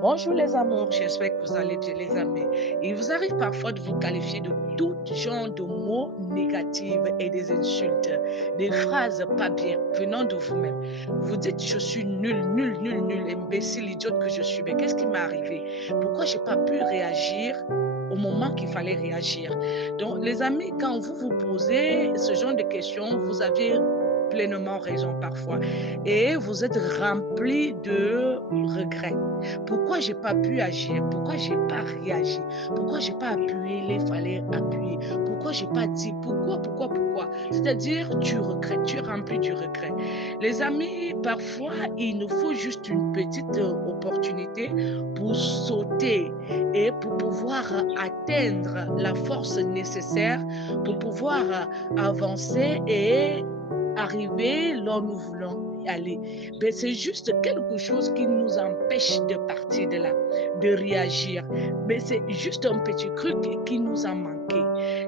Bonjour les amours, j'espère que vous allez bien les amis. Il vous arrive parfois de vous qualifier de tout genre de mots négatifs et des insultes, des phrases pas bien venant de vous-même. Vous dites je suis nul, nul, nul, nul, imbécile, idiote que je suis. Mais qu'est-ce qui m'est arrivé? Pourquoi j'ai pas pu réagir au moment qu'il fallait réagir? Donc les amis, quand vous vous posez ce genre de questions, vous avez pleinement raison parfois et vous êtes rempli de regrets. Pourquoi j'ai pas pu agir? Pourquoi j'ai pas réagi? Pourquoi j'ai pas appuyé les fallait appuyer? Pourquoi j'ai pas dit? Pourquoi? C'est-à-dire, tu regrettes, tu es rempli du regret. Les amis, parfois, il nous faut juste une petite opportunité pour sauter et pour pouvoir atteindre la force nécessaire pour pouvoir avancer et arriver là où nous voulons aller. Ben, c'est juste quelque chose qui nous empêche de partir de là, de réagir. Mais c'est juste un petit truc qui nous a manqué.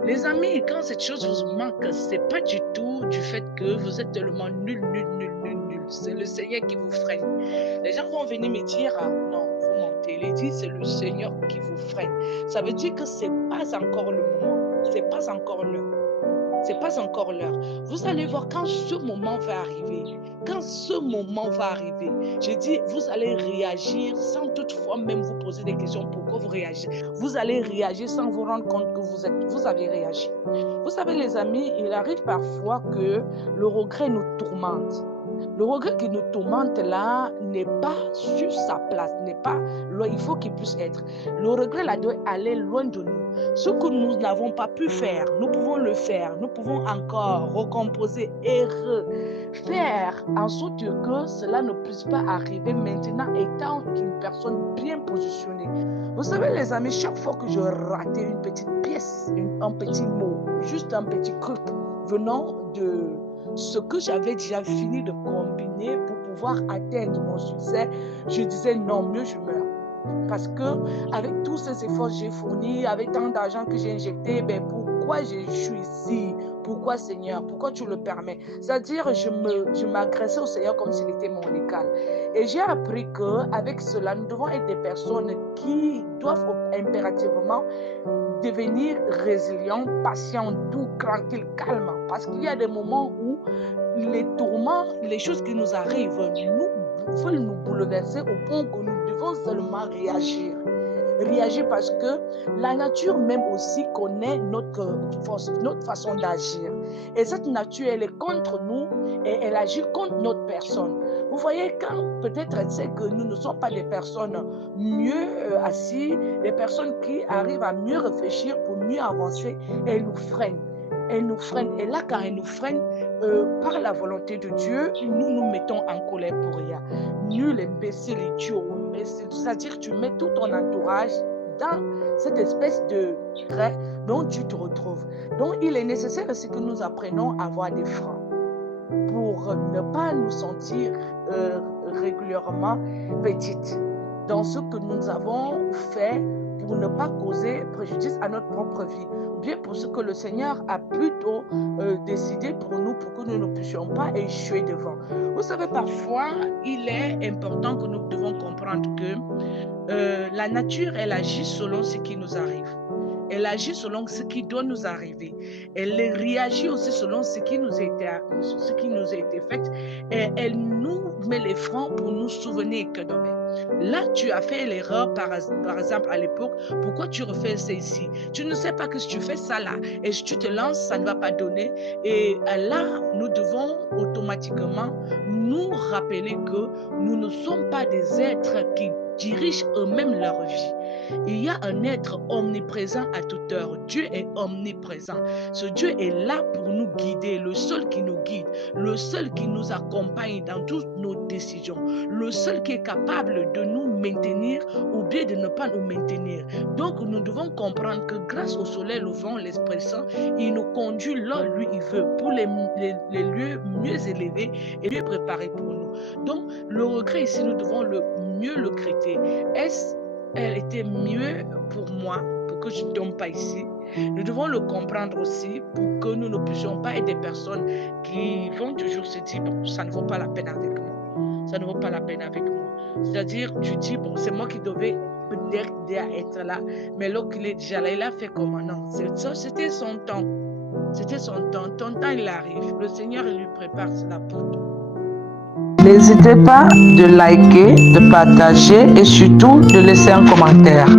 Les amis, quand cette chose vous manque, c'est pas du tout du fait que vous êtes tellement nul, nul, nul, nul, nul. C'est le Seigneur qui vous freine. Les gens vont venir me dire, ah, non, vous mentez. Il dit, c'est le Seigneur qui vous freine. Ça veut dire que c'est pas encore le moment. C'est pas encore l'heure. C'est pas encore l'heure. Vous allez voir quand ce moment va arriver. Quand ce moment va arriver, je dis, vous allez réagir sans toutefois même vous poser des questions pourquoi vous réagissez. Vous allez réagir sans vous rendre compte que vous avez réagi. Vous savez, les amis, il arrive parfois que le regret nous tourmente. Le regret qui nous tourmente là n'est pas sur sa place, n'est pas là, il faut qu'il puisse être. Le regret là doit aller loin de nous. Ce que nous n'avons pas pu faire, nous pouvons le faire. Nous pouvons encore recomposer et refaire en sorte que cela ne puisse pas arriver maintenant étant une personne bien positionnée. Vous savez les amis, chaque fois que je ratais une petite pièce, un petit mot, juste un petit truc venant de ce que j'avais déjà fini de combiner pour pouvoir atteindre mon succès, je disais non, mieux je meurs. Parce que avec tous ces efforts que j'ai fournis, avec tant d'argent que j'ai injecté, ben pourquoi je suis ici? Pourquoi Seigneur? Pourquoi tu le permets? C'est-à-dire, je m'agressais au Seigneur comme s'il était mon égal. Et j'ai appris qu'avec cela, nous devons être des personnes qui doivent impérativement devenir résilients, patients, doux, tranquilles, calmes. Parce qu'il y a des moments où les tourments, les choses qui nous arrivent, veulent nous bouleverser au point que nous devons seulement réagir. Réagir parce que la nature même aussi connaît notre force, notre façon d'agir. Et cette nature, elle est contre nous et elle agit contre notre personne. Vous voyez, quand peut-être elle sait que nous ne sommes pas des personnes mieux assises, des personnes qui arrivent à mieux réfléchir pour mieux avancer, elle nous freine. Elle nous freine. Et là, quand elle nous freine, par la volonté de Dieu, nous nous mettons en colère pour rien. Nul, imbécile, idiot, imbécile. C'est-à-dire que tu mets tout ton entourage dans cette espèce de regret dont tu te retrouves. Donc, il est nécessaire aussi que nous apprenions à avoir des freins pour ne pas nous sentir régulièrement petites dans ce que nous avons fait pour ne pas causer préjudice à notre propre vie, ou bien pour ce que le Seigneur a plutôt décidé pour nous, pour que nous ne puissions pas échouer devant. Vous savez, parfois, il est important que nous devons comprendre que la nature, elle agit selon ce qui nous arrive. Elle agit selon ce qui doit nous arriver. Elle réagit aussi selon ce qui nous a été fait. Et elle nous met les freins pour nous souvenir que demain. Là, tu as fait l'erreur, par exemple, à l'époque. Pourquoi tu refais ça ici? Tu ne sais pas que si tu fais ça là et si tu te lances, ça ne va pas donner. Et là, nous devons automatiquement nous rappeler que nous ne sommes pas des êtres qui dirigent eux-mêmes leur vie. Il y a un être omniprésent à toute heure. Dieu est omniprésent. Ce Dieu est là pour nous guider, le seul qui nous guide, le seul qui nous accompagne dans toutes nos décisions, le seul qui est capable de nous maintenir ou bien de ne pas nous maintenir. Donc nous devons comprendre que grâce au soleil, le vent, l'Esprit Saint, il nous conduit là où lui il veut, pour les lieux mieux élevés et mieux préparés pour nous. Donc le regret ici, nous devons mieux le traiter. Est-ce elle était mieux pour moi, pour que je ne tombe pas ici. Nous devons le comprendre aussi pour que nous ne puissions pas être des personnes qui vont toujours se dire, bon, ça ne vaut pas la peine avec moi. Ça ne vaut pas la peine avec moi. C'est-à-dire, tu dis, bon, c'est moi qui devais peut-être être là, mais l'autre, il est déjà là. Il a fait comment? Non, c'était son temps. C'était son temps. Ton temps, il arrive. Le Seigneur, il lui prépare cela pour toi. N'hésitez pas de liker, de partager et surtout de laisser un commentaire.